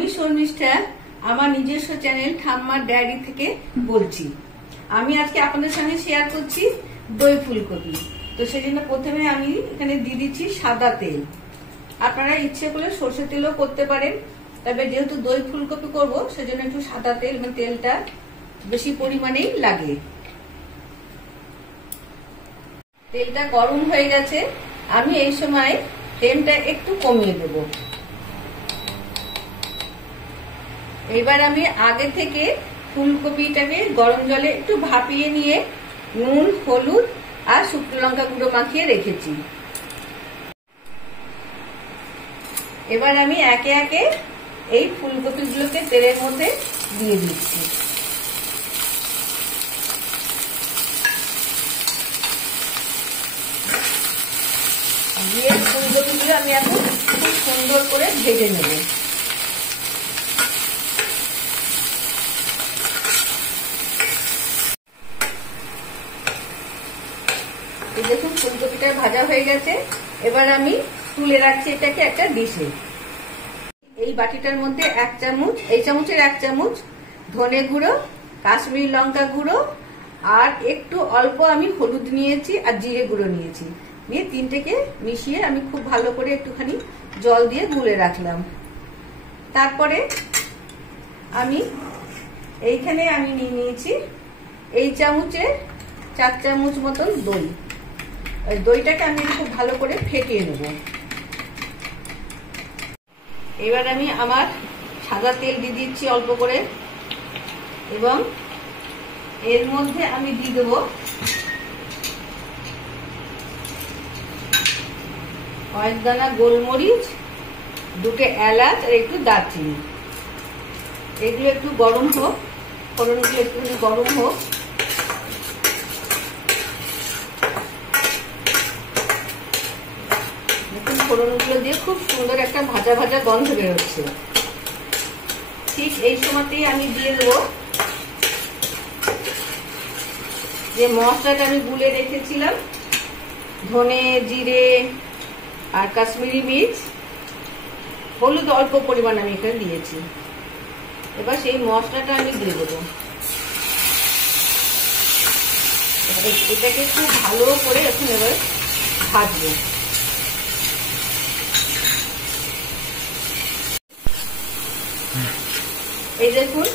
আমি শর্মিষ্ঠা আমার নিজস্ব চ্যানেল ঠাম্মার ডায়েরি থেকে বলছি। আমি আজকে আপনাদের সঙ্গে শেয়ার করছি দই ফুলকপি। তো সেজন্য প্রথমে আমি এখানে দিয়ে দিচ্ছি সাদা তেল। আপনারা ইচ্ছে করলে সরষের তেলও করতে পারেন, তবে যেহেতু দই ফুলকপি করব সেজন্য একটু সাদা তেল মানে তেলটা বেশি পরিমাণেই লাগে। তেলটা গরম হয়ে গেছে, আমি এই সময় ফ্লেমটা একটু কমিয়ে দেব। এবার আমি আগে থেকে ফুলকপিটাকে গরম জলে একটু ভাপিয়ে নিয়ে নুন, হলুদ আর শুকনো লঙ্কা গুঁড়ো মাখিয়ে রেখেছি। এবার আমি একে একে এই ফুলকপিগুলোকে তেলের মধ্যে দিয়ে দিচ্ছি। দিয়ে ফুলকপিগুলো আমি এখন খুব সুন্দর করে ভেজে নেব। দেখুন ফুলকপিটা ভাজা হয়ে গেছে। এবার আমি তুলে রাখছি এটাকে একটা ডিশে। এই বাটিটার মধ্যে এক চামচ, এই চামচের এক চামচ ধনে গুঁড়ো, কাশ্মীরি লঙ্কা গুঁড়ো আর একটু অল্প আমি হলুদ নিয়েছি আর জিরে গুঁড়ো নিয়েছি। নিয়ে তিনটেকে মিশিয়ে আমি খুব ভালো করে একটুখানি জল দিয়ে গুলে রাখলাম। তারপরে আমি এইখানে আমি নিয়ে নিয়েছি এই চামচে 4 চামচ মতন দই। দইটাকে আমি খুব ভালো করে ফেটিয়ে নেব। এবার আমি আমার সাদা তেল দিয়ে দিচ্ছি অল্প করে, এবং এর মধ্যে আমি দিয়ে দেবো কয়েক দানা গোলমরিচ, 2টে এলাচ আর একটু দারচিনি। এগুলো একটু গরম হোক, ফোড়নগুলো একটু গরম হোক। দেখুন ফোড়নগুলো দিয়ে খুব সুন্দর একটা ভাজা ভাজা গন্ধ বেরোচ্ছে। ঠিক এই সময়তেই আমি দিয়ে দেবো যে মশলাটা আমি গুলে রেখেছিলাম, ধনে, জিরে আর কাশ্মীরি মির্চ, হলুদ অল্প পরিমাণ আমি এখানে দিয়েছি। এবার সেই মশলাটা আমি দিয়ে দেবো। এটাকে খুব ভালো করে এখন এবার ভাজবো। এই দেখুন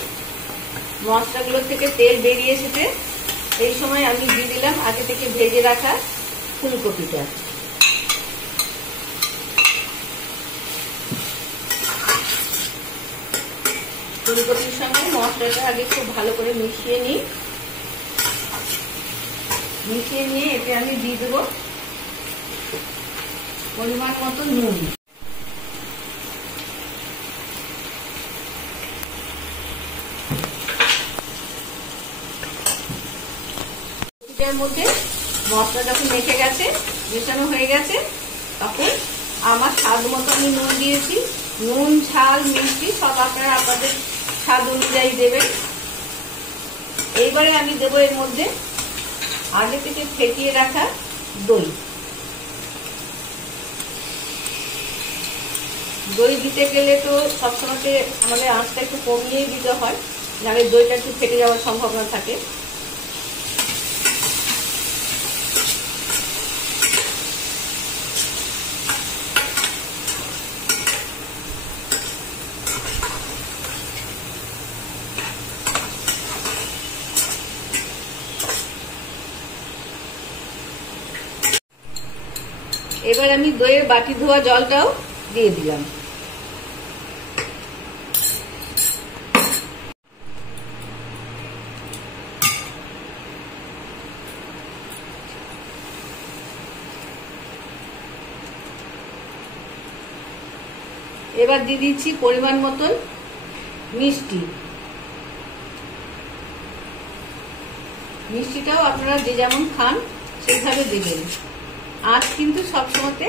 মশলাগুলো থেকে তেল বেরিয়ে এসেছে। এই সময় আমি দিয়ে দিলাম আগে থেকে ভেজে রাখা ফুলকপিটা। ফুলকপির সঙ্গে মশলাটা আগে খুব ভালো করে মিশিয়ে নিই। মিশিয়ে নিয়ে এতে আমি দিয়ে দেবো পরিমাণ মতো নুন। এর মধ্যে মশলা যখন মেখে গেছে, মেশানো হয়ে গেছে, তখন আমার স্বাদ মতো আমি নুন দিয়েছি। নুন, ঝাল, মিষ্টি সব আপনারা আপনাদের স্বাদ অনুযায়ী দেবেন। এইবারে আমি দেবো এর মধ্যে আগে থেকে ফেটিয়ে রাখা দই। দই দিতে গেলে তো সবসময় আমাদের আঁচটা একটু কমিয়ে দিতে হয়, নাহলে দইটা একটু ফেটে যাওয়ার সম্ভাবনা থাকে। এবার আমি দইয়ের বাটি ধোয়া জলটাও দিয়ে দিলাম। এবার দিয়ে দিচ্ছি পরিমাণ মতন মিষ্টি। মিষ্টিটাও আপনারা যে যেমন খান সেইভাবে দেবেন। আঁচ কিন্তু সবসময়তে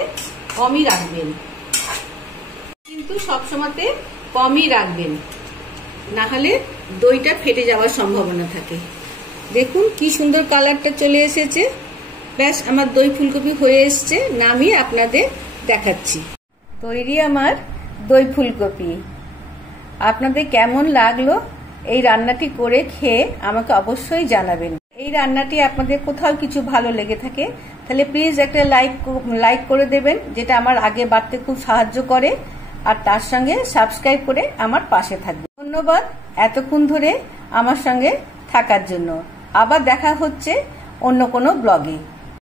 কমই রাখবেন, না হলে দইটা ফেটে যাওয়ার সম্ভাবনা থাকে। দেখুন কি সুন্দর কালারটা চলে এসেছে। ব্যাস আমার দই ফুলকপি হয়ে এসছে, নামিয়ে আপনাদের দেখাচ্ছি। তৈরি আমার দই ফুলকপি। আপনাদের কেমন লাগলো এই রান্নাটি করে খেয়ে আমাকে অবশ্যই জানাবেন। এই রান্নাটি আপনাদের কোথাও কিছু ভালো লেগে থাকে তাহলে প্লিজ একটা লাইক করে দেবেন, যেটা আমার আগে বাড়তে খুব সাহায্য করে, আর তার সঙ্গে সাবস্ক্রাইব করে আমার পাশে থাকবেন। ধন্যবাদ এতক্ষণ ধরে আমার সঙ্গে থাকার জন্য। আবার দেখা হচ্ছে অন্য কোনো ব্লগে।